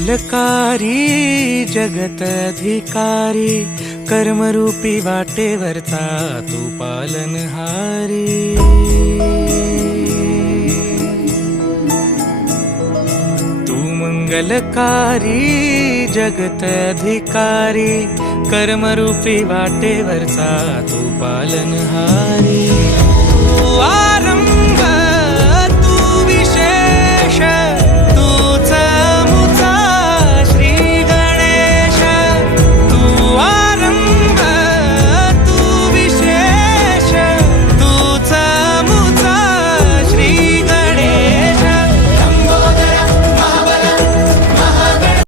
मंगलकारी जगत अधिकारी, कर्मरूपी वाटेवरचा तू पालनहारी। तू मंगलकारी जगत अधिकारी, कर्मरूपी वाटेवरचा तू पालनहारी। तू